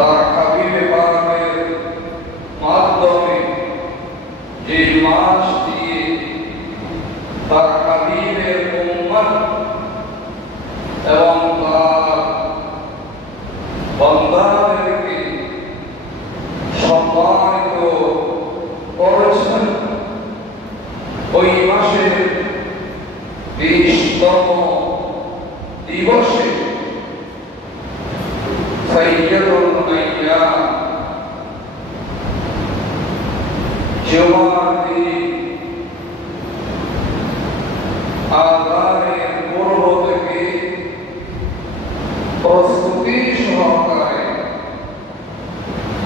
Barakallahu হাবিবে পাকের মাধ্যমে যে মাস দিয়ে তার হাবিবের উম্মত এবং তার বান্দাদেরকে সম্মানিত করেছেন, ওই মাসের 20তম দিবসে সাইয়্যিদুল আইয়াম জুমার দিন আযানের পূর্ব থেকে প্রস্তুতি সহকারে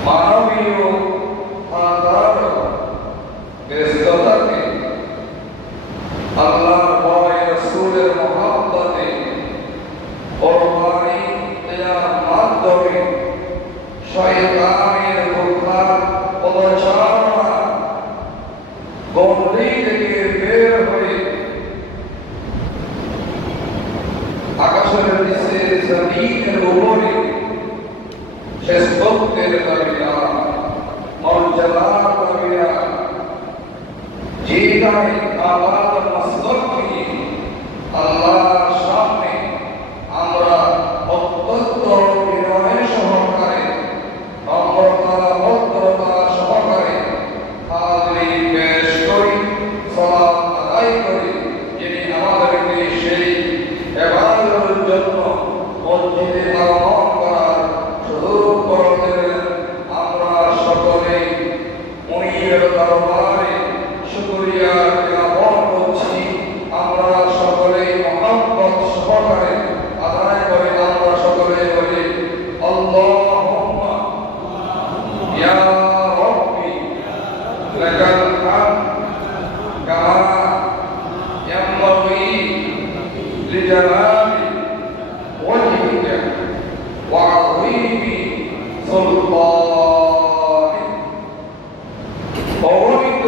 মানবীয় আদার ব্যস্ততাকে আল্লাহর ভয় রাসূলের মহব্বতে কোরবানি দেওয়ার মাধ্যমে শয়তানের ধোঁকা প্রচারণা গণ্ডি থেকে বের হয়ে আকাশের নিচে জমিনের উপরে শ্রেষ্ঠত্বের দাবিরা মর্যাদার দাবিরা যেখানে আল্লাহ মস্তককে আল্লাহর সামনে আমরা অত্যন্ত বিনয় সহকারে নম্রতা ভদ্রতা সহকারে হাজিরি পেশ করি, সালাত আদায় করি, যিনি আমাদেরকে সেই ইবাদতের জন্য মসজিদে আগমন করার সুযোগ করে দিলেন। আমরা সকলে মুনির দরবারে শুকরিয়া জ্ঞাপন করছি। আমরা সকলে মহব্বত সহকারে আদায় করে আমরা সকলে বলি আল্লাহুম্মা ইয়া রাব্বি লাকাল হামদ কামা ইয়ানবাগি লিজালালি ওয়াজহিকা ওয়া আযীমি সুলতানিক। অগণিত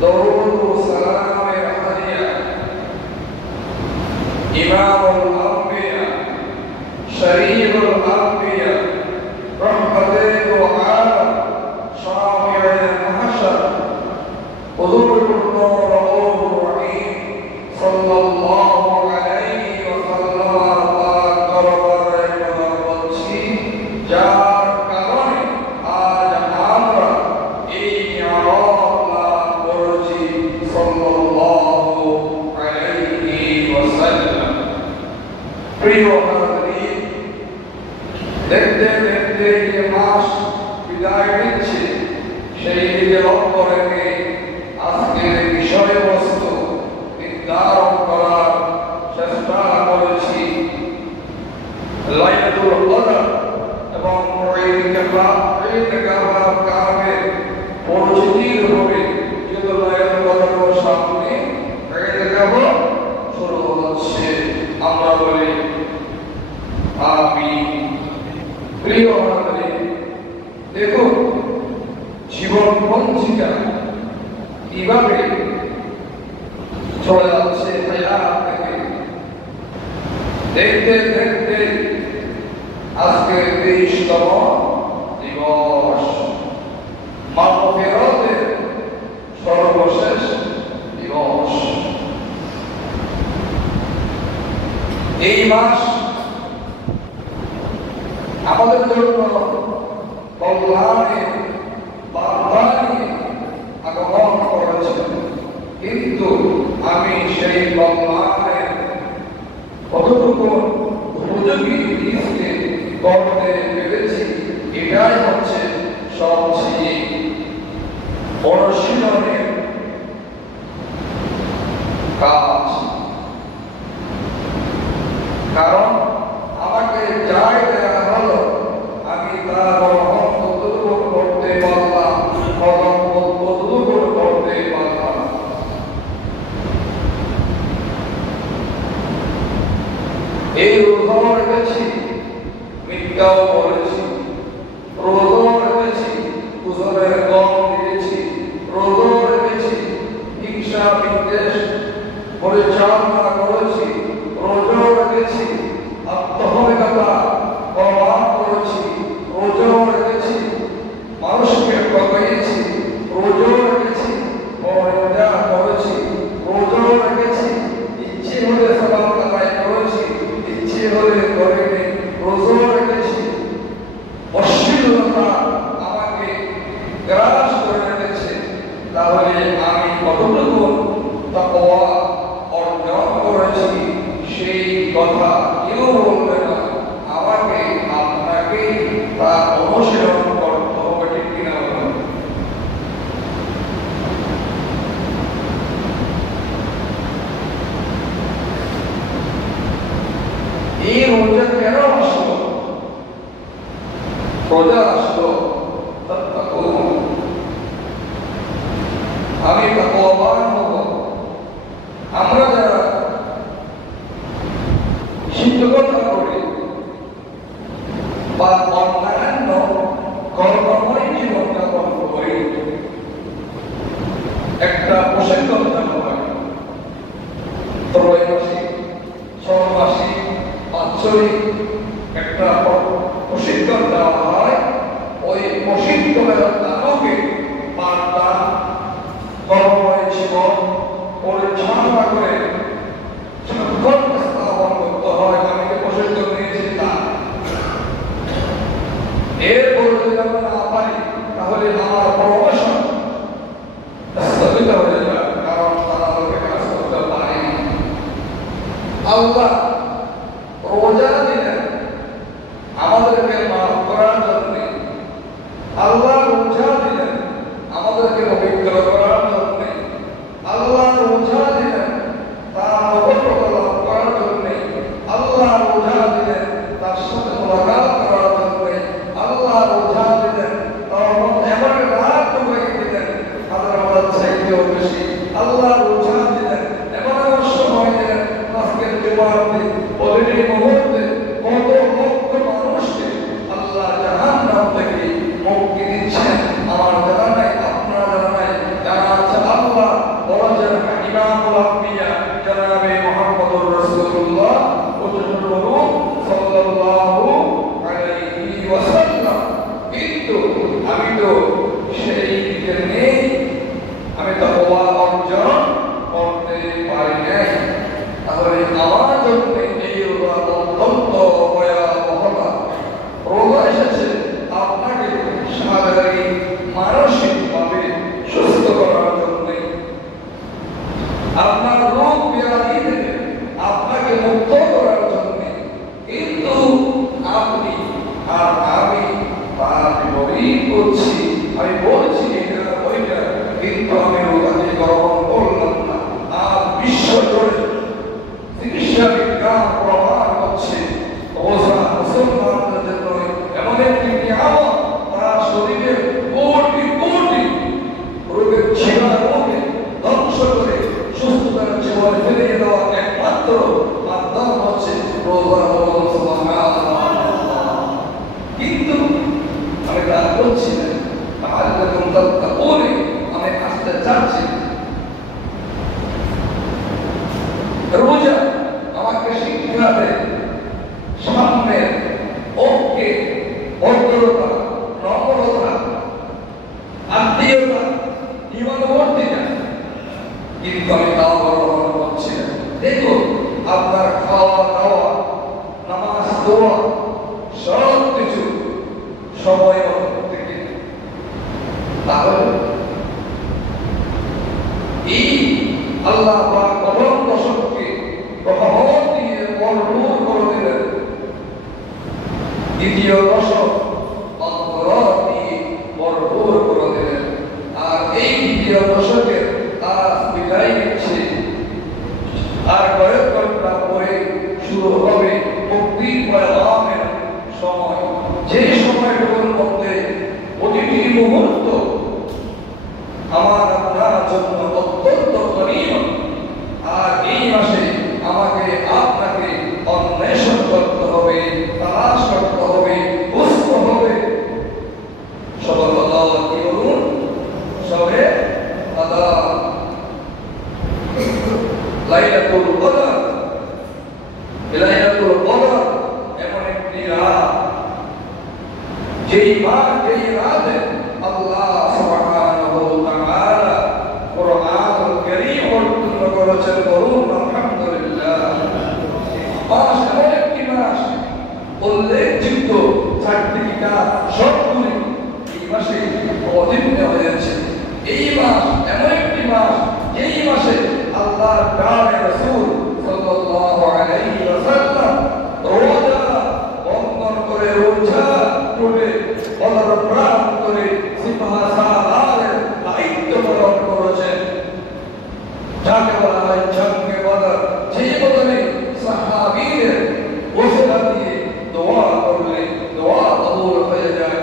দরুদ ও সালামের হাদিয়া ইমামুল আম্বিয়া শরীফুল আম্বিয়া রহমতুল আলামিন শাফিউল মাহশর হুজুরুল রাউফুর রহিম সাল্লাল্লাহু আলাইহি ওয়াসাল্লাম দরবারে বলছি, যার কারণে আজ আমরা এই নিয়ামত লাভ করেছি। সাল্লাল্লাহু আলাইহি ওয়াসাল্লাম। প্রিয় হাজরিন, দেখতে দেখতে যে মাস বিদায় নিচ্ছে, সেই দিকে লক্ষ্য রেখে আজকের বিষয়বস্তু নির্ধারণ করার চেষ্টা করেছি। লাইলাতুল কদর এবং ইতিকাফ কামের পরিচিতির হবে, যেহেতু লাইলাতুল কদর সামনে ইতিকাফ শুরু হচ্ছে, আমরা বলি আমিন। প্রিয় হাজরিন, দেখুন জীবন পঞ্জিকা কিভাবে চলে যাচ্ছে হায়াত থেকে। দেখতে দেখতে আজকে 23তম দিবস, মাগফিরাতের সর্বশেষ দিবস। এই মাস আমাদের জন্য কল্যাণের বার্তা নিয়ে আগমন করেছে, কিন্তু আমি সেই কল্যাণের কতটুকু উপযোগী নিজকে করতে পেরেছি, এটাই হচ্ছে সবচেয়ে অনুশীলনের কাজ। কারণ আমাকে যাই দেওয়া হলো, আমি তার কতটুকু করতে পারলাম, কতটুকু করতে পারলাম। এই রোজাও রেখেছি, মিথ্যাও বলেছি, রোজাও রেখেছি, কুসলের কম দিয়েছি, রোজাও রেখেছি, হিংসা বিদ্বেষ রোজা আসলো তাত্তাকুন, আমি তাকওয়াবান হব। আমরা যারা শিক্ষকতা করি বা অন্যান্য কর্মময় জীবনযাপন করি, একটা প্রশিক্ষণ দেওয়া হয়, ত্রৈমাসিক, ছমাসিক, বাৎসরিক একটা প্রশিক্ষণ দেওয়া হয়। ওই প্রশিক্ষণের আলোকে পাঠদান, কর্মময় জীবন পরিচালনা করে সাক্ষরতা স্থাপন করতে হয়। আমি যে প্রশিক্ষণ নিয়েছি তা এরপর যদি আমরা না পারি তাহলে আমার প্রমোশন স্থগিত হয়ে যাবে, কারণ তারা আমাকে কাজ করতে পারেনি। আল্লাহ রোজা দিলেন আমাদেরকে মাফ করার জন্য, আল্লাহ রোজা দিলেন আমাদেরকে পবিত্র করার জন্য, আল্লাহ রোজা দিলেন তার নবপ্রভা লাভ করার জন্য, আল্লাহ রোজা দিলেন তার সাথে মোলাকাত করার জন্য, আল্লাহ রোজা দিলেন তার মধ্যে এমন রাত হয়ে দিলেন তাদের আমাদের চাইতেও বেশি, আল্লাহ রোজা দিলেন এমন এমন সময় দিলেন আজকের জুমার দিন প্রতিটি মুহূর্তে কত লক্ষ মানুষকে আল্লাহ জাহান্নাম থেকে মুক্তি দিচ্ছেন। আমার জানা নাই, আপনার জানা নাই, জানা আছে আল্লাহ বলেছেন ইমামুল আম্বিয়া জনাবে মুহাম্মদুর রাসূলুল্লাহ সাল্লাল্লাহু আলাইহি ওয়াসাল্লাম। কিন্তু আমি তো সেই দিকে নেই, আমি তাকওয়া অর্জন করতে পারি নাই। তাহলে আমার জন্য এই রোজা অত্যন্ত ভয়াবহতা। রোজা এসেছে আপনাকে শারীরিক মানসিকভাবে সুস্থ করার জন্য, আপনার রোগ ব্যাধি থেকে আপনাকে মুক্ত করার জন্য। কিন্তু আপনি আর আমি তার বিপরীত করছি, আমি বলছি এটা ওইটা, কিন্তু আমি রোজাকে গ্রহণ করলাম না। আর বিশ্ব জুড়ে চিকিৎসা বিজ্ঞান প্রমাণ করছে রোজা মুসলমানদের জন্য এমন একটি নিয়ামত, তার শরীরে কোটি কোটি রোগের ছেঁড়া রোগে ধ্বংস করে সুস্থতার জীবন ফিরিয়ে দেওয়া একমাত্র মাধ্যম হচ্ছে রোজা। কিন্তু আমি তা করছি না, আমি আসতে চাচ্ছি। রোজা আমাকে শিক্ষা দেয় সামনে ওকে ভদ্রতা, নম্রতা, আত্মীয়তা, জীবনবর্তিতা। কিন্তু আমি তাও গ্রহণ করছি না। দেখুন আপনার খাওয়া দাওয়া, নামাজ দোয়া সব কিছু সময় থেকে, তাহলে এই আল্লাহ পাক কলম দশককে রহমত দিয়ে ভরপুর করে দিলেন। দ্বিতীয় দশক অন্তর দিয়ে ভরপুর করে দিলেন। আর এই দ্বিতীয় দশকের তারা বিদায় নিচ্ছে। আর কয়েক ঘন্টা পরে শুরু হবে মুক্তির পয়গামের সময়, যে সময়টুকুর মধ্যে প্রতিটি মুহূর্ত আমার আপনার জন্য অত্যন্ত করিম। আর এই মাসে আমাকে আপনাকে অন্বেষণ করতে হবে, তালাশ করতে হবে, বুঝতে হবে। সবার কথা কি বলুন? সবে আদা লাইলাতুল কদর, লাইলাতুল কদর এমন একটি রাত, যেই রাতে আল্লাহ সুবহানাহু ওয়া তাআলা কুরআনুল কারীম অবতীর্ণ করেছেন। বলুন আলহামদুলিল্লাহ। মাস এমন একটি মাস, উল্লেখযোগ্য চারটিকা সবগুলি এই মাসে অবতীর্ণ হয়েছে। এই মাস এমন একটি মাস, যেই মাসে আল্লাহর প্রিয় রাসূল সাল্লাল্লাহু আলাইহি ওয়াসাল্লাম রোজা বন্ধন করে, রোজা তুলে বদর প্রাণ করে সিংহাসনের দায়িত্ব পালন করেছেন। যাকে বলা হয় জঙ্গে বদর। যে বদরে সাহাবীদের ওসিলা দিয়ে দোয়া করলে দোয়া কবুল হয়ে যায়।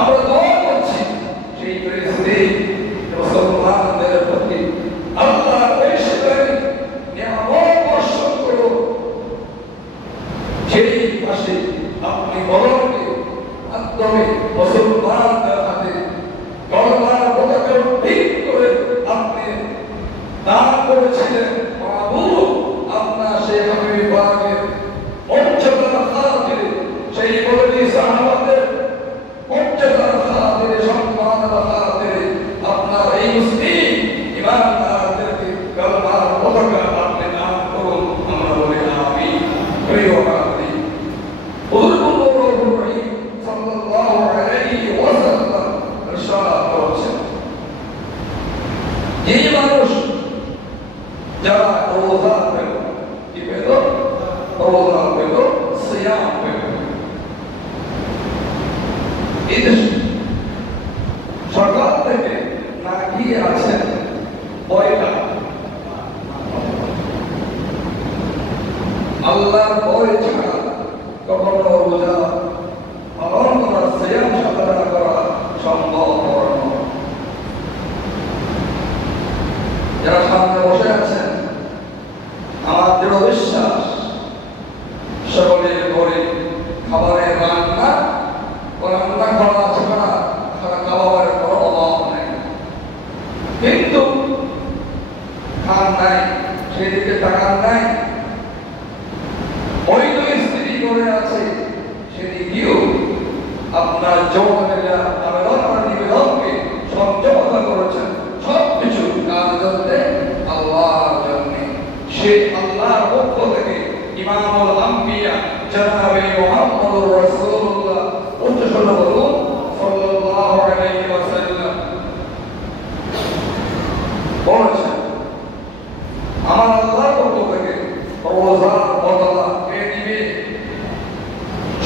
আমরা দোয়া করছি সেই পরিস্থিতি মুসলমানদের প্রতি আল্লাহ ঐশ্বরিক নিয়ামত বর্ষণ করুন। সেই পাশে আপনি বলকে মাধ্যমে মুসলমানদের হাতে গণনার পতাকা ঠিক করে আপনি দান করেছিলেন। মাহবুব আপনার সেই হাবিব পাকের মর্যাদার খাতিরে সেই বদরি সাহাবাদের মর্যাদার খাতিরে সম্মানের খাতিরে আপনার এই মুসলিম ইমানদারদেরকে গণনার পতাকা আপনি দান করুন। আমরা বলি আমিন। প্রিয় ভাই হুজুর নবী সাল্লাল্লাহু আলাইহি ওয়াসাল্লাম ইরশাদ করেছেন এই মানুষ যারা রোজা পেল কি পেল? রোজা পেল, সিয়াম পেল। এই সকাল থেকে না খেয়ে আছেন কয়টা? আল্লাহর ভয় ছাড়া কখনো রোজা পালন করা, সিয়াম সাধনা করা সম্ভব নয়। যারা সামনে বসে আছেন আমার দৃঢ় বিশ্বাস সকলের ঘরে খাবারের রান্না করা ছাড়া খাবারের কোনো অভাব নেই, কিন্তু খান নাই, সেদিকে তাকান নাই। বৈধ স্ত্রী করে আছে, সেদিকেও আপনার যৌবনের নিবেদনকে সংযমতা করেছেন। সবকিছু কার জন্যে? আল্লাহর জন্যে। সে আল্লাহর পক্ষ থেকে ইমামুল আম্বিয়া জনাবে মুহাম্মদুর রাসূলুল্লাহ সাল্লাল্লাহু আলাইহি ওয়াসাল্লাম বলেছেন, আমার আল্লাহর পক্ষ থেকে রোজার বদলা কে দিবে?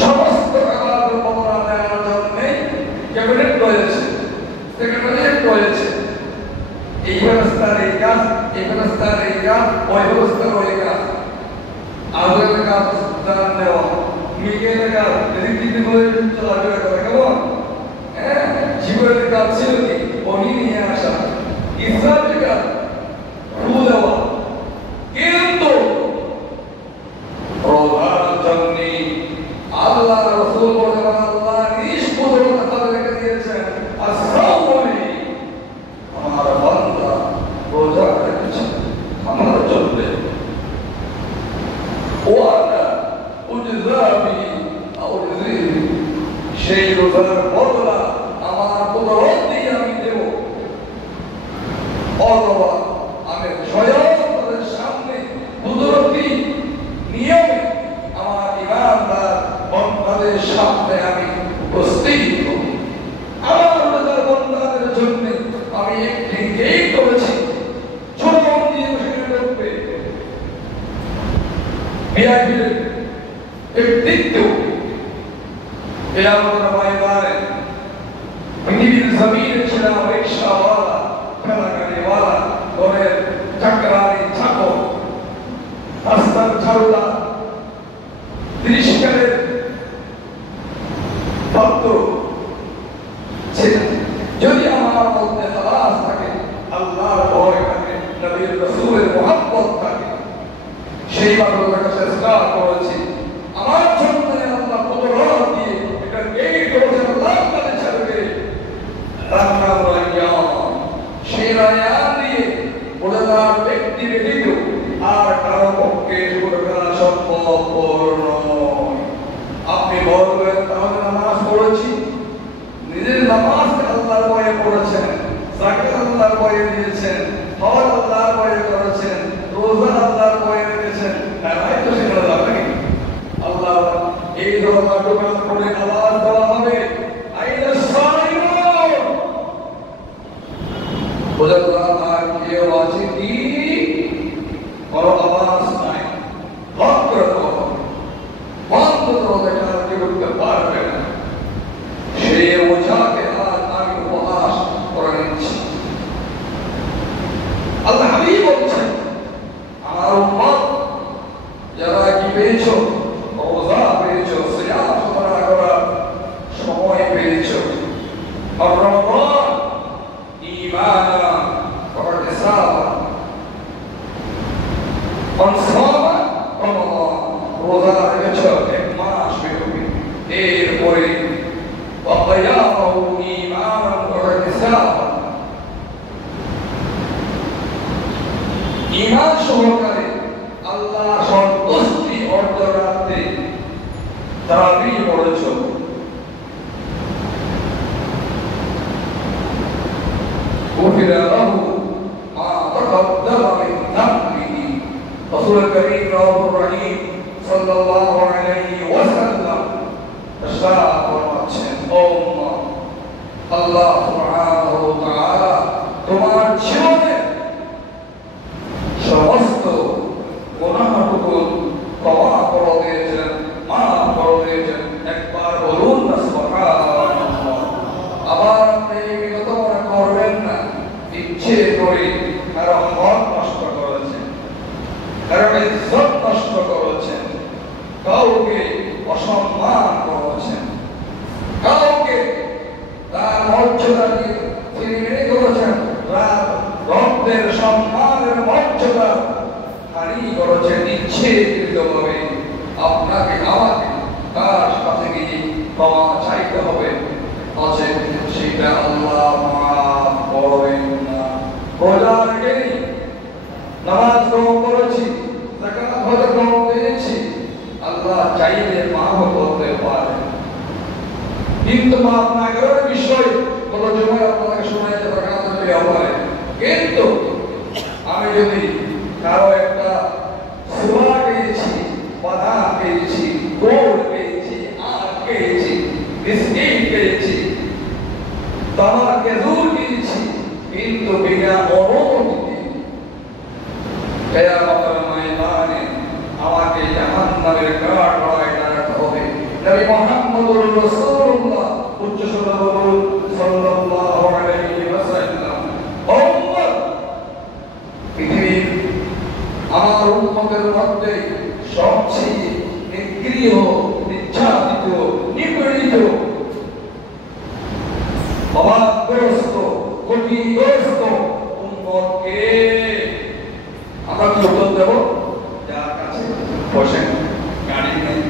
সমস্ত কাজের বদলা দেওয়ার জন্যে ক্যাবিনেট রয়েছে, সেক্রেটারিয়েট রয়েছে। এই ব্যবস্থার এই কাজ, এই ব্যবস্থার এই কাজ, ওই ব্যবস্থার ওই কাজ, আজকের কাজ দান দেওয়া, মিকের কাজ রীতিতে বলে চলাফেরা করে। কেমন? হ্যাঁ, জীবনের কাজ ছিল কি? বহি নিয়ে আসা, ইসলামের কাজ ফু দেওয়া। কিন্তু রোজার জন্য আল্লাহ রাসূল বলেন, আল্লাহ নিষ্পদতা তাদের রেখে দিয়েছেন। আসসালামু আমার বান্দা রোজা রেখেছেন আমার জন্য, ওয়ানা উজজাবি আউযি, সেই রোজার বদলা আমার কুদরত দিয়ে আমি দেব, অথবা আমি স্বয়ং তাদের সামনে কুদরতি নিয়মে আমার ইমানদার বান্দাদের সামনে আমি উপস্থিত হব। আমার রোজার বান্দাদের জন্য আমি একটি গেট করেছি, ছোট দিয়ে সেখানে ঢুকবে ভিআইপির ব্যক্তিত্ব। কিয়ামতের ময়দানে পৃথিবীর জমিনে ছিল রিকশাওয়ালা, ঠেলাগাড়িওয়ালা, ঘরের চাকরানি, চাকর, রাস্তার ঝাড়ুদার, তিরিশকালের ভক্ত ছিলেন। যদি আমার মধ্যে খালাস থাকে, আল্লাহর ভয় থাকে, নবীর রাসূলের মুহাব্বত থাকে, সেই বাংলাকে চেষ্টা করেছি আমার জন্য আল্লাহ কুদরত দিয়ে এটা এই করেছে। আল্লাহ তাদের ছাড়বে রান্না রায়ান, সেই রায়ান দিয়ে ওনার ব্যক্তি ব্যতীত আর কারো পক্ষে শুরু করা সম্ভব নয়। আপনি বলবেন তাহলে নামাজ পড়েছি, নিজের নামাজকে আল্লাহর ভয়ে পড়েছেন, যাকাত আল্লাহর ভয়ে দিয়েছেন, হজ আল্লাহর ভয়ে করেছেন, রোজা আল্লাহর ভয়ে রেখেছেন, তাই তো সেটা যাবে। আল্লাহ এই দরজা ঢোকার পরে আওয়াজ দেওয়া হবে, আইনা সাইমুন, বুঝাল্লাহ তার কে ওয়াজিবি, কোনো আওয়াজ নাই, ভক্ত কথা বন্ধ দরজা কেউ ঢুকতে পারবে না। সেই ওঝাকে আজ আমি উপহাস করে নিচ্ছি। আল্লাহ হাবিব বলছেন, আমার উম্মত যারা কি পেয়েছো, রোজা পেয়েছো, সিয়াম সাধনা করার সময় رمضان إيمانا واحتسابا من صام رمضان روزা রেখেছ এক মাস ব্যাপী এরপরে وقيامه إيمانا واحتسابا ঈমান সহকারে আল্লাহ সন্তুষ্টি অর্জনার্থে তারাবি পড়েছ غفر له ما تقدم من ذنبه رسول الكريم رؤوف الرحيم صلى الله عليه وسلم ارشاد ফরমাচ্ছেন ও উম্মাহ আল্লাহ সুবহানাহু ওয়া তাআলা তোমার জীবনে সমস্ত গুনাহটুকু ক্ষমা করে দিয়েছেন মাফ করে দিয়েছেন একবার বলুন না সুবহানাল্লাহ আবার আপনি বিগত মনে করবেন না ইচ্ছে করে কারো হক নষ্ট করেছেন কারো ইজ্জত নষ্ট করেছেন কাউকে অসম্মান করেছেন কাউকে তার মর্যাদা দিয়ে ফিরিয়ে করেছেন রব্বের সম্মানের মর্যাদা হারিয়ে করেছেন ইচ্ছাকৃতভাবে আপনাকে আমাকে তার কাছে গিয়ে ক্ষমা চাইতে হবে অচেত সেটা আল্লাহ মাফ করবেন না রোজা রেখে নামাজ গ্রহণ করেছি যাকাত হজে গ্রহণ দিয়েছি আল্লাহ চাইলে মাফ করতে পারেন কিন্তু মাফ না করার বিষয় কোনো জমায় আপনাকে শোনাইতে যাকাত দেওয়া হয় কিন্তু আমি যদি কারো একটা সুরা পেয়েছি বাধা পেয়েছি গোল পেয়েছি আখ পেয়েছি বিস্কিট পেয়েছি তামাকে দূর পেয়েছি কিন্তু বিনা অনুমতিতে কিয়ামতের ময়দানে আমাকে জাহান্নামের কাঠগড়ায় দাঁড়াতে হবে নবী মুহাম্মদুর রাসূলুল্লাহ উচ্চ স্বরে বলুন সাল্লাল্লাহু আলাইহি ওয়াসাল্লাম পৃথিবীর আমার উম্মতের মধ্যে সবচেয়ে নিগৃহ নির্যাতিত নিপীড়িত অভাবগ্রস্ত ক্ষতিগ্রস্ত উম্মতকে আমরা কি উত্তর দেব যার কাছে বসেন গাড়ি নেই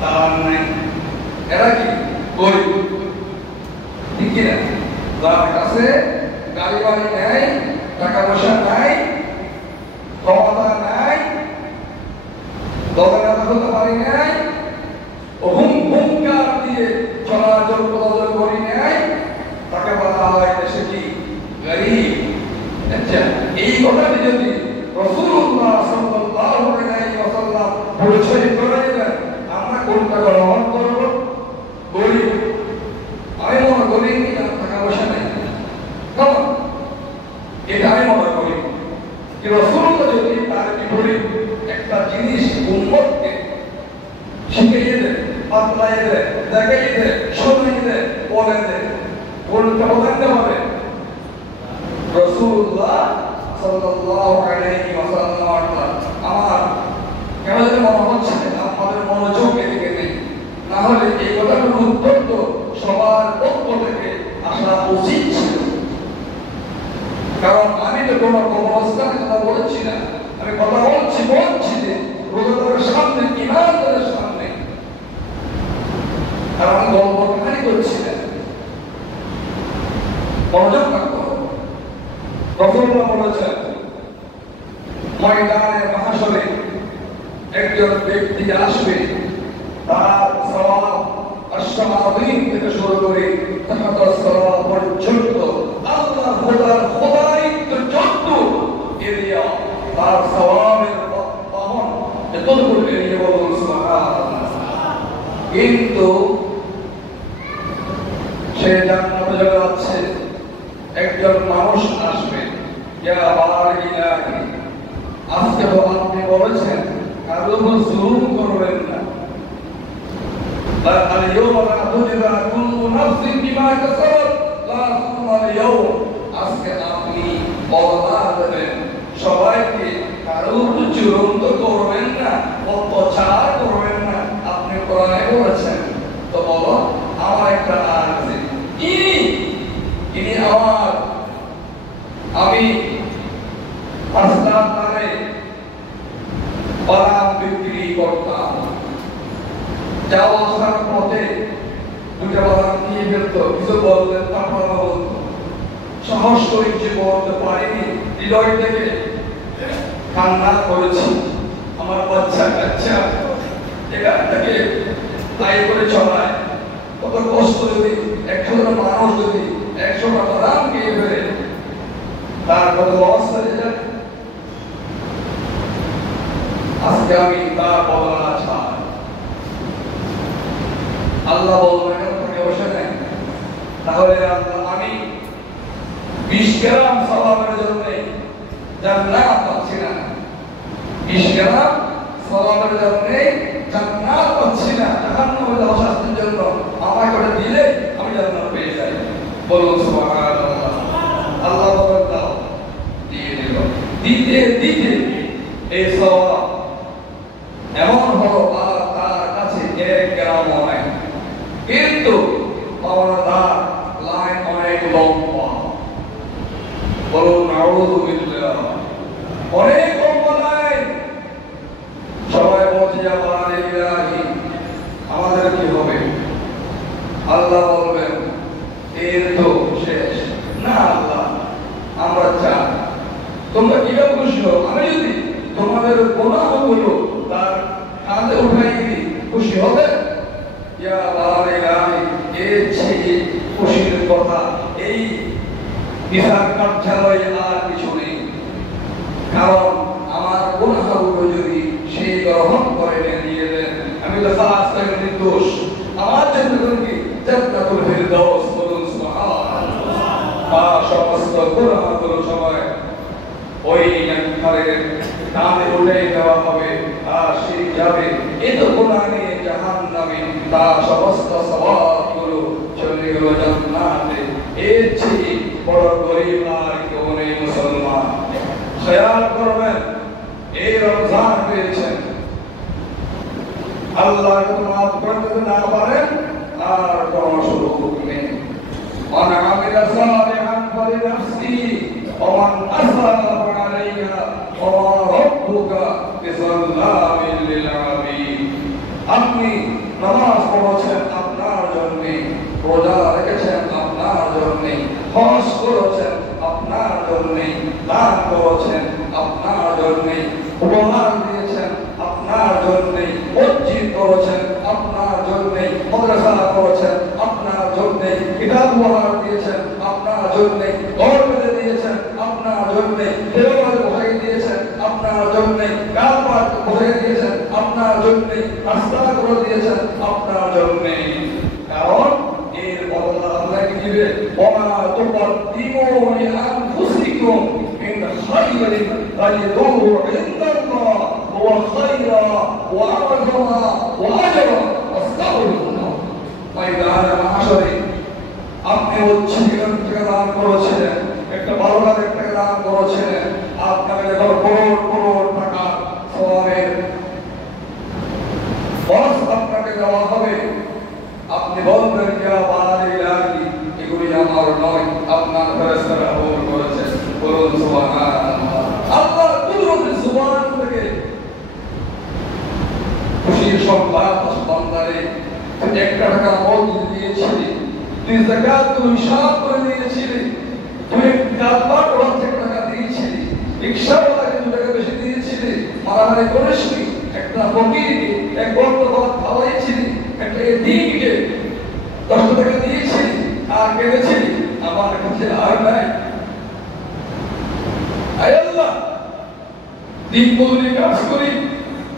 তার নেই এরা কি গরিব ঠিক কিনা যার কাছে গাড়ি বাড়ি নেই টাকা পয়সা নাই ক্ষমতা নাই দোকানে হতে পারি নাই হুঙ্কার দিয়ে চলাচল প্রদান করি নাই তাকে বলা হয় দেশে কি গরিব আচ্ছা এই কথাটি যদি রাসূলুল্লাহ সাল্লাল্লাহু আলাইহি ওয়াসাল্লাম পরিচয় করে দেন আমরা কোনটা গ্রহণ করব গরিব আমি মনে করি টাকা পয়সা নাই কেমন এটা আমি মনে করি যে রাসূলুল্লাহ যদি তার বিপরীত একটা জিনিস উম্মতকে শিখিয়ে দেয় পাতলাই দেয় দেখাই দেয় শোনাই দেয় বলে দেয় কোনটা বলতে হবে রাসূলুল্লাহ সাল্লাল্লাহু আলাইহি ওয়াসাল্লাম আমার কেমন মনে হচ্ছে আমাদের মনোযোগ এদিকে নেই না হলে এই কথাগুলো উত্তর তো সবার পক্ষ থেকে আসা উচিত ছিল কারণ আমি তো কোনো কবরস্থানের কথা বলছি না আমি কথা বলছি যে রোজাদারের সামনে ইমানদারের সামনে আর আমি গল্প কাহিনী করছি না মনোযোগ রাখতে হবে রাসূলুল্লাহ বলেছেন ময়দানে মাহশরে একজন ব্যক্তি আসবে তার সওয়াব আশ-শায়াতিন থেকে শুরু করে তাহার সওয়াব পর্যন্ত আল্লাহ খোদায়িত্ব যত এরিয়া তার সওয়াবের পাহন এতটুকু এরিয়া বলুন সুবহানাল্লাহ কিন্তু সে জান্নাতে যাচ্ছে একজন মানুষ আসবে ইয়া বারিলাহি আজকে তো আপনি বলেছেন কারোর উপর জুলুম করবেন না اليوم لا تجزى كل نفس بما كسبت لا ظلم اليوم আজকে আপনি বদলা দেবেন সবাইকে কারোর উপর জুলুম তো করবেন না অত্যাচার করবেন না আপনি কোরআনে বলেছেন তো বলো আমার একটা আছে ইনি আমি রাস্তার ধারে বাদাম বিক্রি করতাম, যাওয়া আসার পথে দুটা বাদাম নিয়ে ফেলতো, কিছু বলতেন তারপর বলতো, সাহস করে যে বলতে পারিনি, হৃদয় থেকে কান্না করেছি। আমার বাচ্চা কাচ্চা এখান থেকে তাই করে চলায়, কত কষ্ট যদি একজন মানুষ যদি 100টা বাদাম খেয়ে ফেলে তার কত লস হয়ে যায়। আজকে আমি তার বদলা চাই। আল্লাহ বলবেন তাকে বসে নেন, তাহলে আমি 20 গ্রাম সওয়াবের জন্য জান্নাত পাচ্ছি না, 20 গ্রাম সওয়াবের জন্য জান্নাত পাচ্ছি না, জাহান্নামে যাওয়ার শাস্তির জন্য আমাকে করে দিলে আমি জান্নাত পেয়ে যাই। বলুন সুবহানাল্লাহ। আল্লাহ বলেন দাও, দিয়ে দিল। দিতে দিতে এই সওয়াব এমন হলো তার কাছে 1 গ্রাম নাই, কিন্তু পাওনাদার লাইন অনেক লম্বা। বলুন আউযু বিল্লাহ। অনেক লম্বা লাইন। সবাই বলছে ইলাহি, আমাদের কি হবে? আল্লাহ বলবেন এর তো শেষ না। আল্লাহ আমরা চাই তোমরা কিভাবে খুশি হও? আমি যদি তোমাদের গুনাহগুলো তার কাঁধে উঠাই দিই, খুশি হবে? ইয়া ইলাহি, এর চেয়ে খুশির কথা এই বিচার কার্যালয়ে আর কিছু নেই। কারণ আমার গুনাহগুলো যদি সে গ্রহণ করে নিয়ে দেন, আমি তো শাস্তি নির্দোষ, আমার জন্য কি জান্নাতুল ফিরদাউস। বলুন সুবহানাল্লাহ। সমস্ত গুনাহগুলো সবাই ওই নেককারের কাঁধে উঠে দেওয়া হবে, আর সে যাবে এ তো গুনাহ নিয়ে জাহান্নামে, তার সমস্ত সওয়াবগুলো চলে গেল জান্নাতে। এর চেয়ে বড় গরিব আর কেউ নেই মুসলমান। খেয়াল করবেন, এই রমজান পেয়েছেন, আল্লাহ মাফ করতে না পারেন আর কোনো সুযোগ নেই। মান আমিলা সালিহান ফালিনাফসি ওয়া মান আসআলা ফাআলাইহা ওয়া মা রাব্বুকা বিযাল্লামিল লিল আবিদ। আপনি নামাজ পড়েছেন আপনার জন্য, রোজা রেখেছেন আপনার জন্য, হজ করেছেন আপনার জন্য, দান করেছেন আপনার জন্য, উপহার দিয়েছেন আপনার জন্য, মসজিদ করেছেন আপনার জন্য, মাদ্রাসা করেছেন আপনার জন্য, কিতাব উপহার দিয়েছেন আপনার জন্য, ঘর বেঁধে দিয়েছেন আপনার জন্য, দেওয়াল বসাই দিয়েছেন আপনার জন্য, গাছপালা বসাই দিয়েছেন আপনার জন্য, রাস্তা করে দিয়েছেন আপনার জন্য। কারণ এর বদলা আল্লাহ কি দিবে? ওয়া তুকদ্দিমু লিআনফুসিকুম মিন খায়রিন তাজিদুহু ইনদাল্লাহ হুয়া খায়রা ওয়া আযমা ওয়া আজরা ওয়াস্তাগফিরুল্লাহ। ময়দানে মাহশরে আপনি উচ্ছিলেন টাকা দান করেছিলেন, একটা 12 লাখ টাকা দান করেছিলেন, আপনাকে যখন করোড় করোড় টাকা সওয়াবের বস আপনাকে দেওয়া হবে, আপনি বলবেন ইয়া ইলাহি, এগুলি আমার নয়, আপনার ফেরেশতারা কবুল করেছেন। বলুন সুবহানাল্লাহ। আল্লাহ কুদরতের সুবহান থেকে খুশির সংবাদ বান্দারে, তুই 1 টাকা মসজিদ দিয়েছিলি, তুই যাকাত হিসাব করে দিয়েছিলি, তুই কারবার করে 1 টাকা দিয়েছিলি, রিকশাওয়ালাকে 2 টাকা বেশি দিয়েছিলি, মারামারি করিসনি, একটা ফকিরকে 1 বক্ত ভাত খাওয়াইছিলি, একটা এতিমকে 10 টাকা দিয়েছিলি, আর কেঁদেছিলি, আমার কাছে আর নাই। আয় আল্লাহ, দিন মজুরি কাজ করি,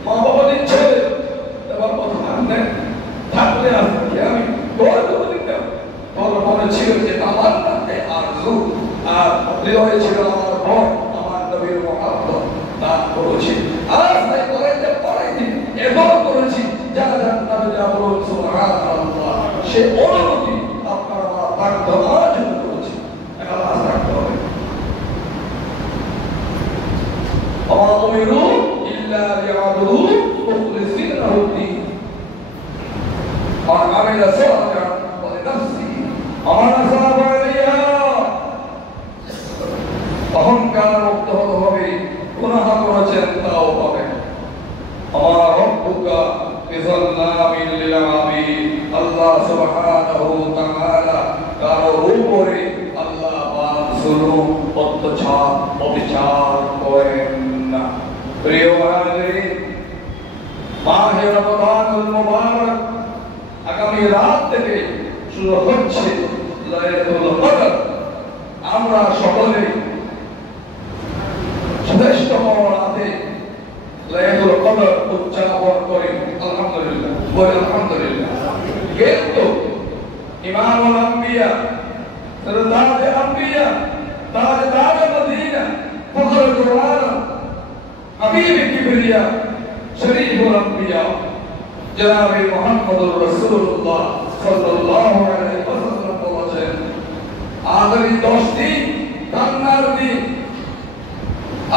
মা বাবা দিচ্ছে, এবার কথা নেই, থাকলে আজকে আমি গর্ব দিতাম। তোর মনে ছিল যে আমার নামে আরজু, আর হৃদয়ে ছিল আমার ভয়, আমার নবীর মুহাব্বত, দান করেছি। আজ তাই করাইতে পারাইনি, এবার করেছি, যা জান্নাতে যা। বলুন সুবহানাল্লাহ। সে অনুমতি আপনারা থাকতে আমার জন্য করেছি, আল্লাহ থাকতে হবে। ওয়া উমিরু ইল্লা লিয়াবুদু মুখলিসিনা লাহুদ্দিন ওয়া আমিলা সালিহান ফালিনাফসিহি ওয়া মান আসাবা আলাইহা অত্যাচার অবিচার করেন না। প্রিয় হাজিরিন, মাহে রমজানুল মুবারক আগামী রাত থেকে শুরু হচ্ছে লাইলাতুল কদর। আমরা সকলে শ্রেষ্ঠতম রাতে লাইলাতুল কদর উদযাপন করি। আলহামদুলিল্লাহ, বলি আলহামদুলিল্লাহ। কিন্তু ইমামুল আম্বিয়া, সরদারে আম্বিয়া, তাজদারে মদিনা, ফখরুল আলম, হাবিব কিবরিয়া, শরীফুল আম্বিয়া জনাবে মুহাম্মদুর রাসূলুল্লাহ সাল্লাল্লাহু আলাইহি ওয়াসাল্লাম বলেছেন, আখেরি 10 দিন কান্নার দিন,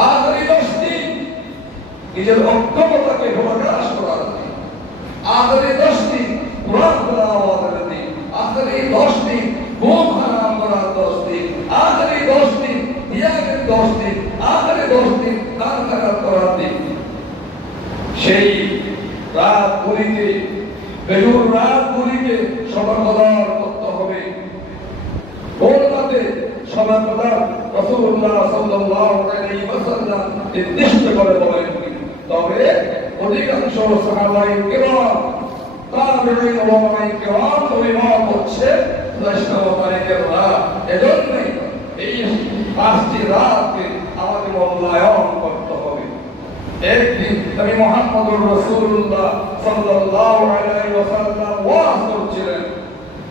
আখেরি 10 দিন নিজের অক্ষমতাকে প্রকাশ করার দিন, আখেরি 10 দিন কুরআন তেলাওয়াতের দিন, আখেরি 10 দিন ঘুম হারাম করার 10 দিন, আখেরি 10 দিন ত্যাগের 10 দিন, আখেরি 10 দিন দান খায়রাত করার দিন। সেই রাতগুলিকে, বেজুর রাতগুলিকে সর্বদা করতে হবে। কোন রাতে সর্বদা রাসূলুল্লাহ সাল্লাল্লাহু আলাইহি ওয়াসাল্লাম নির্দিষ্ট করে বলেন। তবে অধিকাংশ সাহাবায়ে কেরাম, তাবেঈন ও উলামায়ে কেরাম ইমাম হচ্ছে শ্রেষ্ঠ তারিখের রাত। এজন্যই এই 5টি রাতকে আমাদের মূল্যায়ন করতে হবে। একদিন নবী মুহাম্মদুর রাসূলুল্লাহ সাল্লাল্লাহু আলাইহি ওয়াসাল্লাম ওয়াজ করছিলেন।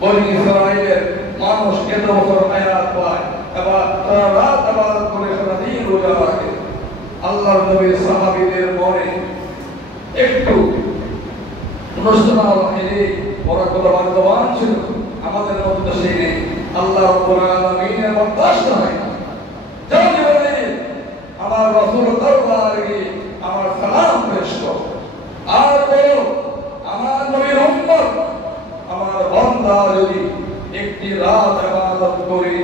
বনি ইসরাঈলের মানুষ কত বছর হায়াত পায়, এবার তারা রাত ইবাদত করে সারা দিন রোজা রাখে। আল্লাহর নবী সাহাবীদের মনে একটু অনুষ্ঠান বাহিনী ওরা কোনো বান্ধবান ছিল, আমাদের মধ্যে সেই নেই। আল্লাহ রাব্বুল আলামিনের বরদাস্ত হয় না। যাও বলে আমার রাসূল দরবারে আমার সালাম পেশ করো, আর বলো আমার নবীর উম্মত, আমার বান্দা যদি একটি রাত ইবাদত করে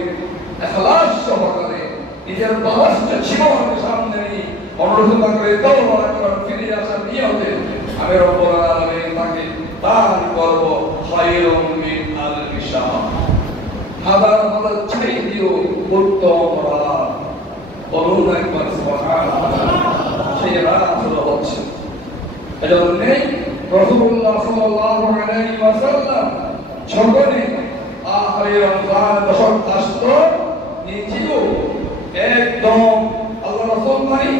ইখলাস সহকারে নিজের সমস্ত জীবনের সামনে নিয়ে অনুরোধ করে তওবা করে ফিরে আসার নিয়তে আমি রব্বুল আলামিন তাকে দান করব খায়রুম মিন আলফি শাহর, হাজার হাজার চাইতেও উত্তম রাত। বলুন একবার সুবহানাল্লাহ। সেই রাত হচ্ছে, এজন্য রাসূলুল্লাহ সাল্লাল্লাহু আলাইহি ওয়াসাল্লাম যখনই আখির রমজান দশক আসতো, নিজেও একদম আল্লাহ রাসূল মানে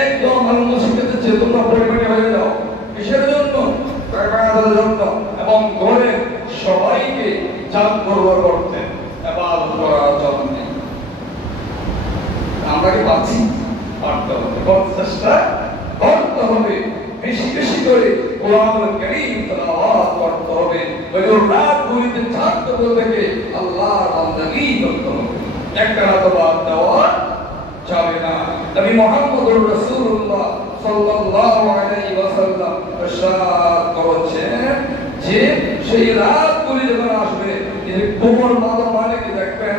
একদম আল-মসজিদে যে তোমরা পরিপাটি হয়ে যাও, কিসের জন্য? ইবাদতের জন্য, এবং ঘরে সবাইকে জাগ্রত করতেন ইবাদত করার জন্য। আমরা কি পাচ্ছি? পারতে হবে, চেষ্টা করতে হবে, বেশি বেশি করে কোরআনুল কারীম তেলাওয়াত করতে হবে। ওই রাতগুলিতে জাগ্রত থেকে আল্লাহর বান্দাগি করতে হবে। একটা রাত বাদ দেওয়া যাবে না। নবী মুহাম্মদুর রাসূলুল্লাহ সাল্লাল্লাহু আলাইহি ওয়াসাল্লাম ইরশাদ করেছেন যে সেই রাতগুলি যখন আসবে, এই কোমর মাথা মালিক দেখবেন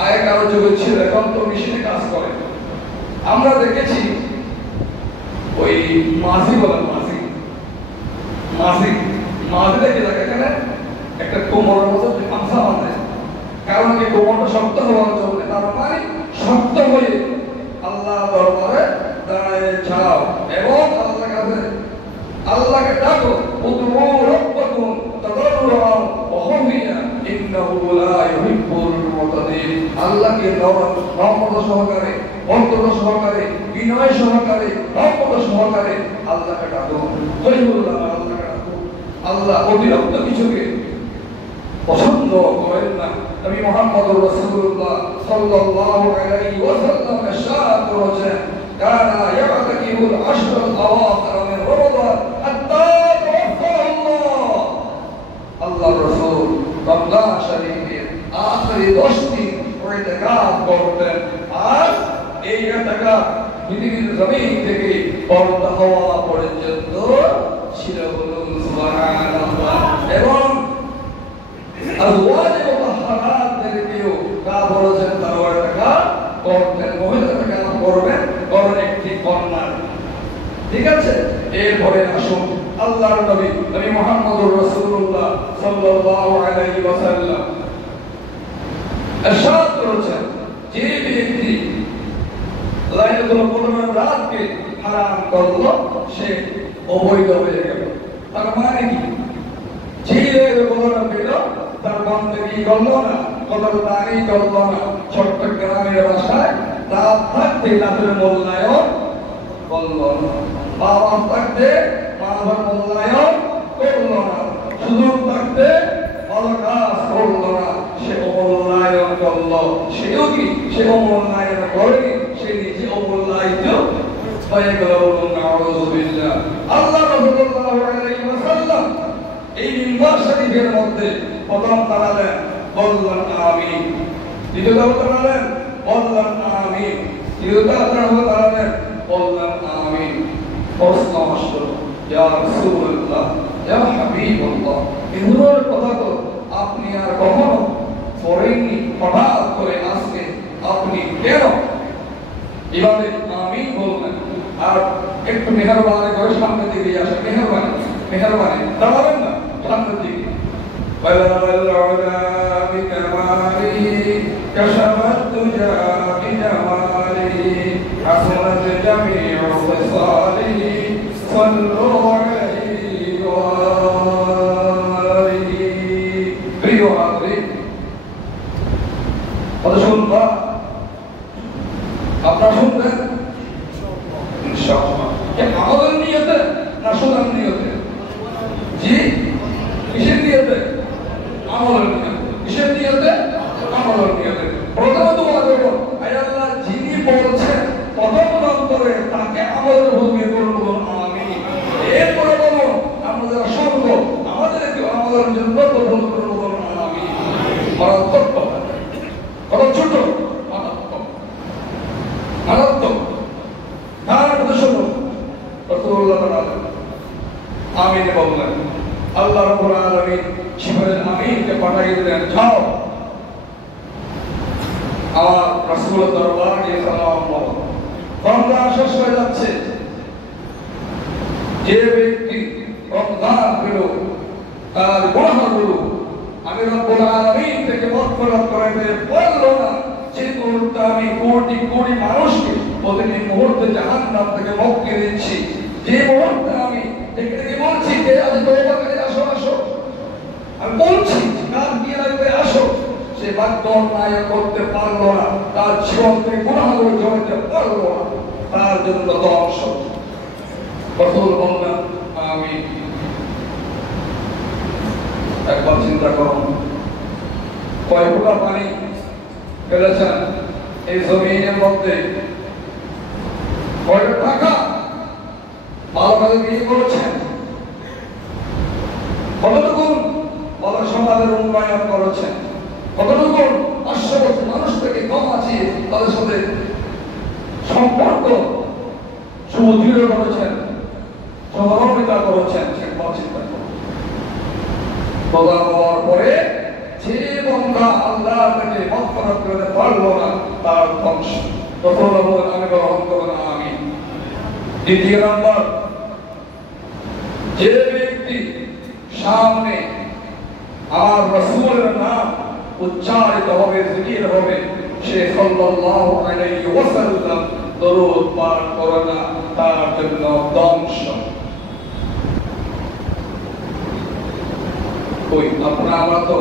আগেকার যুগে ছিল, এখন তো মেশিনে কাজ করে। আমরা দেখেছি ওই মাঝি বলে, মাঝি দেখে থাকে এখানে একটা কোমরের মতো গামছা বাঁধে, কারণ কি কোমরটা শক্ত হওয়ার জন্য। তার মানে শক্ত হয়ে আল্লাহ দরবারে দাঁড়িয়ে যাও এবং আল্লাহকে ডাকো, উদউ রাব্বাকুম তাদাররুআন ওয়া খুফিয়া ইন্নাহু লা ইউহিব্বুল মুতাদিন। আল্লাহকে রহমত সহকারে, অন্তর সহকারে, বিনয় সহকারে, রহমত সহকারে আল্লাহকে ডাকো। আল্লাহকে ডাকো। আল্লাহ অতিরিক্ত কিছুকে পছন্দ করেন না। নবী মুহাম্মদুর রাসূলুল্লাহ সাল্লাল্লাহু আলাইহি ওয়াসাল্লাম ইরশাদ করেছেন, কানা ইয়াতাকিবুল আশরাল আওয়াখির মিন রমাদান হাত্তা তাওফাহুল্লাহ। আল্লাহর রাসূল রমজান শরীফের আখেরি 10 দিন ইতিকাফ করতেন, আর এই ইতিকাফ পৃথিবীর জমিন থেকে পর্দা হওয়া পর্যন্ত ছিল। বলুন সুবহানাল্লাহ। এবং আজওয়াজ মুতাহহারাতদেরকেও তা বলেছেন তারা ইতিকাফ করতেন, মহিলা ইতিকাফ করবেন, কারণ একটি কন্যা। ঠিক আছে, এরপরে আসুন আল্লাহর নবী মুহাম্মদুর রাসূলুল্লাহ সাল্লাল্লাহু আলাইহি ওয়াসাল্লাম ইরশাদ করেছেন, যে ব্যক্তি লাইলাতুল কদরের রাতকে হারাম করলো, সে অবৈধ হয়ে গেল। তার মানে কি? যে কদর পেল তার বন্দেগী করলো না, কদরদারি করলো না। চট্টগ্রামের ভাষায় রাত থাকতে রাতের মূল্যায়ন করলো না, বাবা থাকতে বাবার মূল্যায়ন করলো না, সুযোগ থাকতে ভালো কাজ করলো না, সে অমূল্যায়ন করলো। সেও কি? সে অমূল্যায়ন করেনি, সে নিজে অমূল্যায়িত হয়ে গেল। নাউযুবিল্লাহ। আল্লাহ রাসূলুল্লাহ সাল্লাল্লাহু আলাইহি ওয়াসাল্লাম এই মিম্বার শরীফের মধ্যে প্রথম দাঁড়ালেন, বললেন আমিন। দ্বিতীয় দাঁড়ালেন, বললেন আমিন। তৃতীয় দাঁড়ালেন, বললেন আমিন। প্রশ্ন আসলো, ইয়া রাসূলুল্লাহ, ইয়া হাবিবাল্লাহ, এগুলোর কথা তো আপনি আর কখনো পড়েননি, হঠাৎ করে আজকে আপনি কেন এভাবে আমিন বললেন? আর একটু মেহরবানি করে সামনের দিকে আসেন, মেহরবানি মেহরবানি, দাঁড়াবেন না, সামনের দিকে। بلغ العلا بكماله كشف الدجى بجماله حسنت جميع خصاله صلوا عليه وآله। প্রিয় হাজরিন, কথা শুনবা? আপনারা শুনবেন ইনশাআল্লাহ। আমাদের নিয়তে না শোনার নিয়তে? জি, কিসের নিয়তে? আমলের নিয়তে। কিসের নিয়তে? আমলের নিয়তে। প্রথম দোয়া দেব, আয় আল্লাহ, যিনি বলছেন প্রথম অন্তরে তাকে আমলের ভূমি করব আমিন। এরপরে বলো আমাদের সঙ্গ আমাদেরকে আমলের জন্য কবুল করব আমিন। মারাত্মক কথা, কত ছোট, মারাত্মক মারাত্মক। তার কথা শোনো, রাসূলুল্লাহ আমিন বললেন। আল্লাহ রাব্বুল আলামিন জিবরাইল আমিনকে পাঠিয়ে দিলেন, যাও আমার রাসূলের দরবারে গিয়ে সালাম বলো। রমজান শেষ হয়ে যাচ্ছে, যে ব্যক্তি রমজান পেল তার গুনাহগুলো আমি রাব্বুল আলামিন থেকে মাগফিরাত করে দিয়ে বললো না, যে মুহূর্তে আমি কোটি কোটি মানুষকে প্রতিদিন মুহূর্তে জাহান্নাম থেকে মুক্তি দিচ্ছি, যে মুহূর্তে আমি এখানে বলছি যে আজ তওবা করে আসো আসো, আমি বলছি কার কি লাগবে আসো, সে বাধ্য অন্যায় করতে পারলো না, তার জীবন থেকে গুনাহগুলো ঝরাতে পারলো না, তার জন্য ধ্বংস। রাসূল বললেন আমিন। একবার চিন্তা করুন, কয় ফোঁটা পানি ফেলেছেন এই জমিনের মধ্যে, কয়টা টাকা ভালো কাজে বিয়ে করেছেন, কতটুকু ভালো সমাজের উন্নয়ন করেছেন, কতটুকু পার্শ্ববর্তী মানুষ থেকে কম আছে তাদের সাথে সম্পর্ক সুদৃঢ় করেছেন, সহমর্মিতা করেছেন, সেটা চিন্তা করুন। খোদা হওয়ার পরে যে বান্দা আল্লাহ থেকে মাগফিরাত করতে পারলো না, তার ধ্বংস। রাসূলুল্লাহ আমি গ্রহণ করব আমিন। দ্বিতীয় নাম্বার, যে ব্যক্তি সামনে আমার রাসূলের নাম উচ্চারিত হবে, জিকির হবে, সে সাল্লাল্লাহু আলাইহি ওয়াসাল্লাম দরুদ পাঠ করে না, তার জন্য ধ্বংস। ওই আপনারা আমরা তো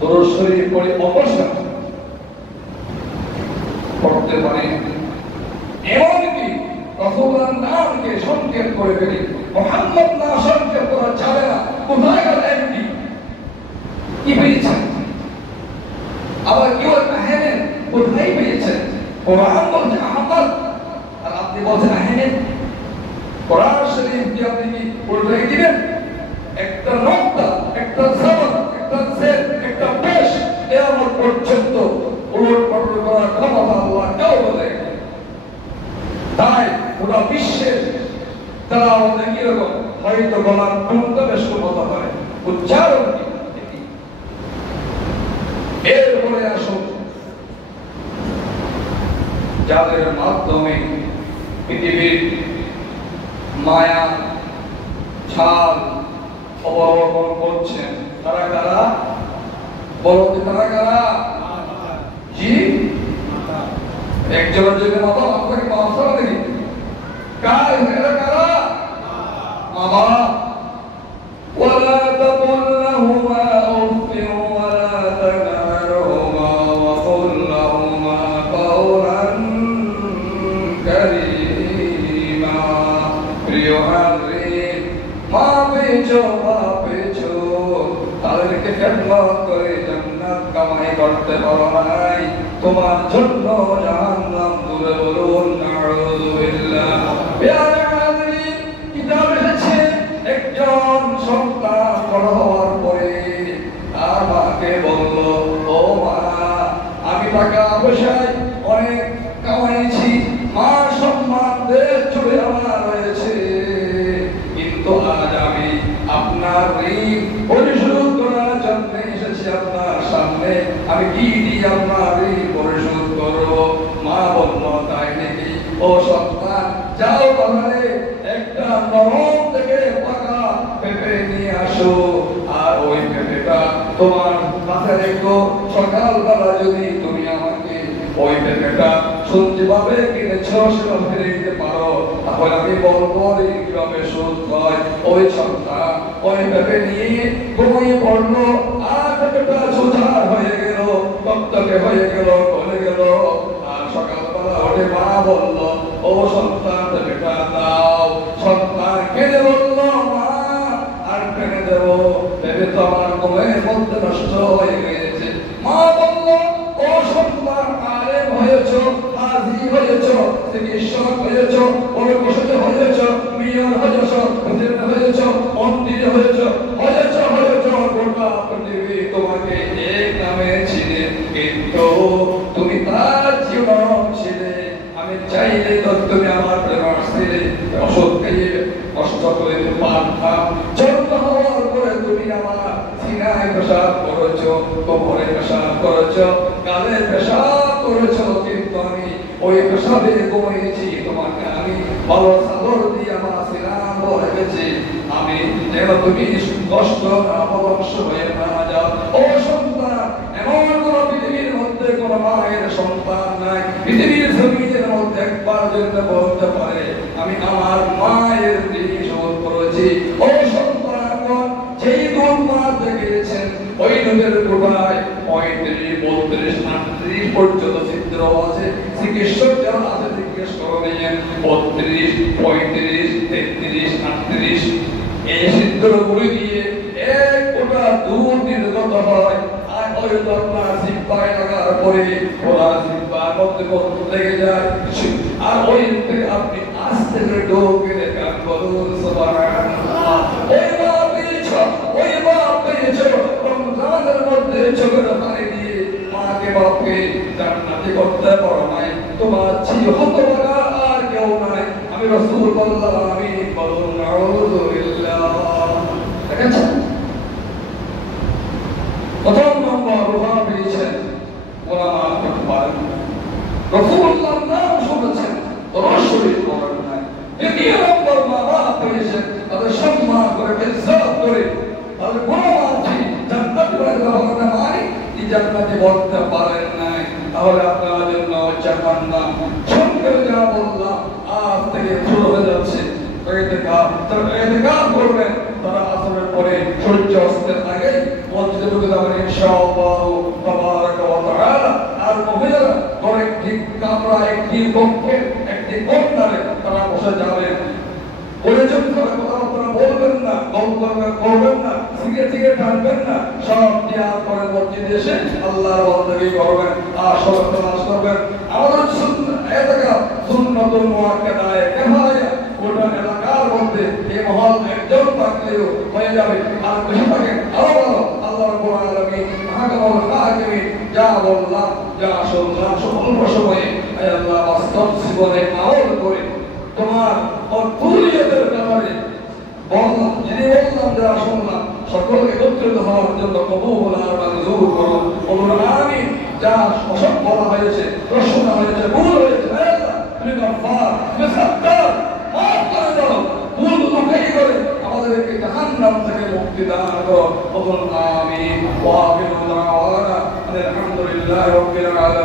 দরুদ শরীফ পড়ে অবশ্যই পড়তে পারি, এমনকি রাসূলের নামকে সংক্ষেপ করে ফেলি, মুহাম্মদ না সংক্ষেপ করা যাবে না। কোথায় গেল এমডি? কি পেয়েছেন? আবার কেউ আহমেদ কোথায় পেয়েছেন? কোরআন বলছে আহমদ, আর আপনি বলছেন আহমেদ। কোরআন শরীফ কি আপনি কি উল্টে দিবেন? একটা নকতা, একটা জবর, একটা জের, একটা পেশ, কিয়ামত পর্যন্ত উলট পালট করার ক্ষমতা আল্লাহ কেউ বলে। তাই গোটা বিশ্বের তারা আমাদের কিরকম হয়তো গলার টুনটা বেশ কথা হয়, উচ্চারণ কি। এরপরে আসুন, যাদের মাধ্যমে পৃথিবীর মায়া ছাল অবলম্বন করছেন, তারা কারা? বলতে তারা কারা? জি, একজনের জন্য বাবা আপনাকে মাফ করা দেখি এরা কারা বাবা ولا تقل لهما أف ولا تنهرهما وقل لهما قولا كريما প্রিয় হাজরিন মা পেয়েছো তাদেরকে খেদমত করে জান্নাত কামাই করতে পারো নাই তোমার জন্য জাহান্নাম দূরে বলুন নাউযুবিল্লাহ প্রিয় হাজরিন কিতাব এসেছে একজন সন্তান বড় হওয়ার পরে তার মাকে বলল ও মা আমি টাকা পয়সায় অনেক কামাইছি মা সম্মান দেশ জুড়ে আমার রয়েছে কিন্তু আজ আমি আপনার ঋণ পরিশোধ করার জন্য এসেছি আপনার সামনে আমি কি দিয়ে আপনার ঋণ পরিশোধ করবো মা বলল তাই নাকি ও সন্তান যাও তাহলে একটা নরম থেকে পাকা পেঁপে নিয়ে আসো আর ওই পেঁপেটা তোমার কাছে রেখো সকালবেলা যদি তুমি আমাকে ওই পেঁপেটা সত্যিভাবে কিনেছো সেটা ফিরে দিতে পারো তাহলে আমি বলবো কিভাবে শোধ হয় ওই সন্তান ওই পেঁপে নিয়ে ঘুমিয়ে পড়লো আর পেঁপেটা সোজা হয়ে গেল তক্তকে হয়ে গেল গলে গেল আর সকালবেলা ওঠে মা বলল ও সন্তান পেঁপেটা দাও সন্তান কেঁদে বলল মা আর কেনে দেবো পেঁপে তো আমার ঘুমের মধ্যে নষ্ট হয়ে গেছে মা বলল ও সন্তান আলেম হয়েছো হাজি হয়েছো চিকিৎসক হয়েছো পরকোষজ হয়েছো মেয়র হয়েছো প্রেসিডেন্ট হয়েছো মন্ত্রী হয়েছো গোটা পৃথিবী তোমাকে এক নামে ছিলে কিন্তু তুমি তার জীবন ছিলে আমি চাইলে তো তুমি আমার প্রেরণা ছিলে ওষুধ খাইয়ে কষ্ট করে পারতাম জন্ম হওয়ার পরে তুমি আমার সিনায় পেশাব করেছো কোমরে পেশাব করেছো গালে পেশাব করেছো কিন্তু আমি ওই পেশাবে ঘুমিয়েছি তোমাকে আমি ভালো চাদর দিয়ে আমার সিনাম রেখেছি আমি যেন তুমি কষ্ট না পরামর্শ হয়ে না যাও ও সন্তান এমন কোন পৃথিবীর মধ্যে কোন মায়ের সন্তান নাই পৃথিবীর জমিনের মধ্যে একবার জন্য বলতে পারে আমি আমার মায়ের ঋণ শোধ করেছি ও সন্তান যেই দুধ মা দেখেছেন ওই দুধের গোটায় 35, 32, 38 পর্যন্ত চিত্র আছে চিকিৎসক যারা আছে জিজ্ঞেস করে নিয়েন 32, 35, 33, 38 এই চিত্রগুলি দিয়ে এক গোটা দুধ নির্গত হয় আর হয়তো আপনার জিহ্বায় লাগার পরে ওরা জিহ্বার মধ্যে লেগে যায় আর ওই থেকে আপনি আস্তে করে ঢোকে দেখান বলুন সুবহানাল্লাহ ওই মা পেয়েছো রমজানের মধ্যে চোখের পানি দিয়ে মাকে বাপকে জান্নাতি করতে পারো নাই তোমার চেয়ে হতভাগা আর কেউ নাই আমি রাসূল বললাম আমি বলুন নাউযুবিল্লাহ দেখেছেন প্রথম নম্বর রোহা পেয়েছেন ওলামা কিফার রাসূলুল্লাহর নাম শুনেছেন রসুলের করেন নাই দ্বিতীয় নম্বর মা বাপ পেয়েছেন তাদের সম্মান করে ইজ্জত করে তাদের গুণমানছি জান্নাতে বলে ভগবানের মানে এই জান্নাতে বলতে পারেন নাই তাহলে আপনার জন্য জাহান্নাম সঙ্গে যা বললাম আজ থেকে শুরু হয়ে যাচ্ছে এতেকাফ করবেন তারা আসরের পরে সূর্য অস্তের আগে মসজিদে ঢুকে যাবেন ইনশাআল্লাহ তাবারাক ওয়া তাআলা আর মহিলারা ঘরে একটি কামরা একটি কক্ষে একটি কর্নারে তারা বসে যাবেন প্রয়োজন করে কথাবার্তা বলবেন না গল্প করবেন না সিগারেট টানবেন না সব ত্যাগ করে মসজিদে এসে আল্লাহর বন্দেগী করবেন আর সবাই নামাজ করবেন আমাদের সুন্নতুল মুআক্কাদায়ে কিফায়া গোটা এলাকার মধ্যে এই মহল একজন থাকলেও হয়ে যাবে আর বেশি থাকে আরো ভালো আল্লাহ রাব্বুল আলামিন মাহকামুল হাকিমিন যা বললাম যা শুনলাম অল্প সময়ে আল্লাহ বাস্তব জীবনে আমল করে তোমার অতুল্যতার ব্যাপারে বললাম যিনি বললাম যা শুনলাম সকলকে একত্রিত হওয়ার জন্য কবুল আর মঞ্জুর করুন বলুন আমিন যা অসৎ বলা হয়েছে প্রশ্ন হয়েছে ভুল হয়েছে আল্লাহ তুমি গফফার তুমি সত্তার মাফ করে দাও ভুল দুঃখই করে আমাদেরকে জাহান্নাম থেকে মুক্তি দান করো বলুন আমিন ওয়া আখিরু দাওয়ানা আলহামদুলিল্লাহি রাব্বিল আলামিন।